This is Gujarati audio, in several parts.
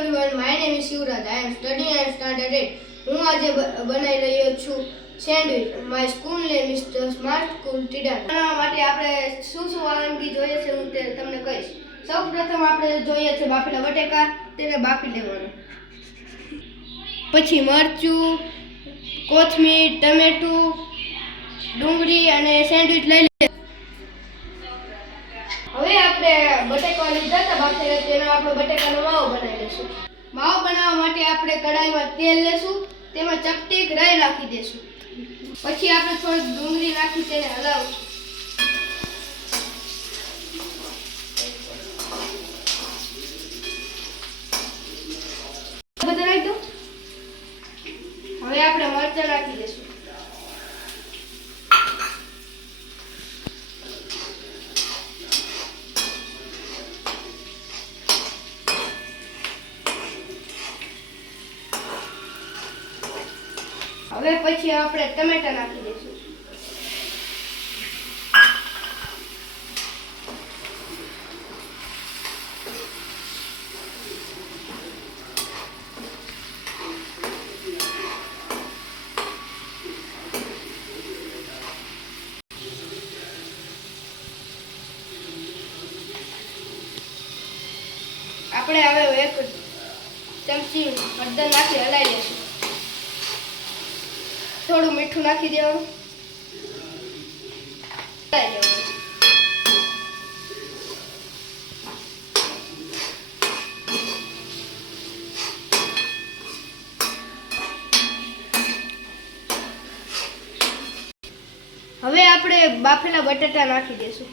everyone, my name is Yuvraj. I am studying at standard 8. હું આજે બનાવી રહ્યો છું sandwich. My school name is the Smart School Tidana. બનાવવા માટે આપણે શું વાનગી જોઈએ છે હું તે તમને કહીશ. સૌપ્રથમ આપણે જોઈએ છે બાફેલા બટેકા, તેને બાફી લેવાના. પછી મરચું, કોથમીર, ટમેટું, ડુંગળી અને સેન્ડવિચ લઈ લે. હવે આપણે બટેકા લીધા હતા બાફેલા, તેનો આપણે બટેકાનો માવો બનાવી લઈશું. માવો બનાવવા માટે આપણે કડાઈમાં તેલ લેશું, તેમાં ચપટી રાઈ નાખી દેશું. પછી આપણે થોડી ડુંગળી નાખી તેને હલાવશું. બધું નાખી દો. હવે આપણે મરચાં નાખી દેશું. હવે પછી આપણે ટમેટા નાખી દઈશું. આપણે હવે એક ચમચી હળદર નાખી હલાવી લઈશું. થોડું મીઠું નાખી દેવાનું. હવે આપણે બાફેલા બટાટા નાખી દઈશું.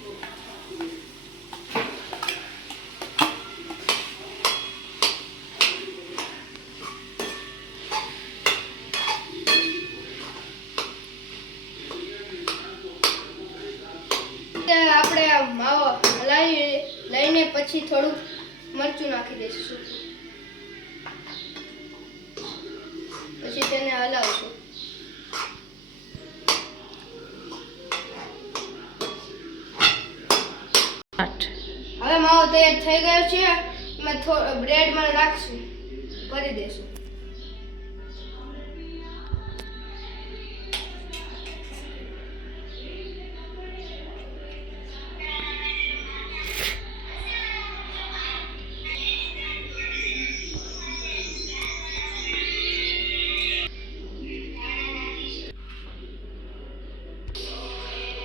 આપણે માવો હલાવી લઈને પછી થોડું મરચું નાખી દઈશું. પછી તેને હલાવશું. હવે માવો તૈયાર થઈ ગયો છે. એમાં બ્રેડમાં નાખશું, ભરી દઈશું.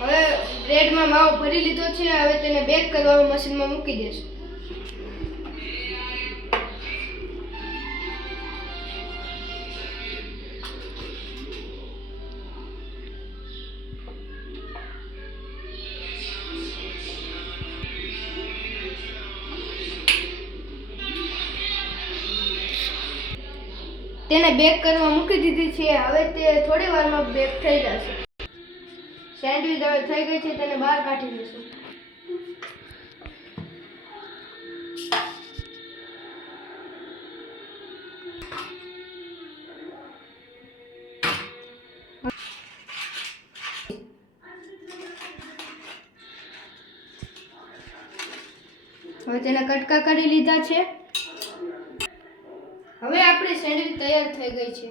હવે બ્રેડમાં માવો ભરી લીધો છે. હવે તેને બેક કરવા મશીનમાં મૂકી દઈશું. તેને બેક કરવા મૂકી દીધી છે. હવે તે થોડી વારમાં બેક થઈ જશે. સેન્ડવિચ હવે થઈ ગઈ છે, તેને બહાર કાઢી લઈશું. હવે તેના કટકા કરી લીધા છે. હવે આપણી સેન્ડવિચ તૈયાર થઈ ગઈ છે.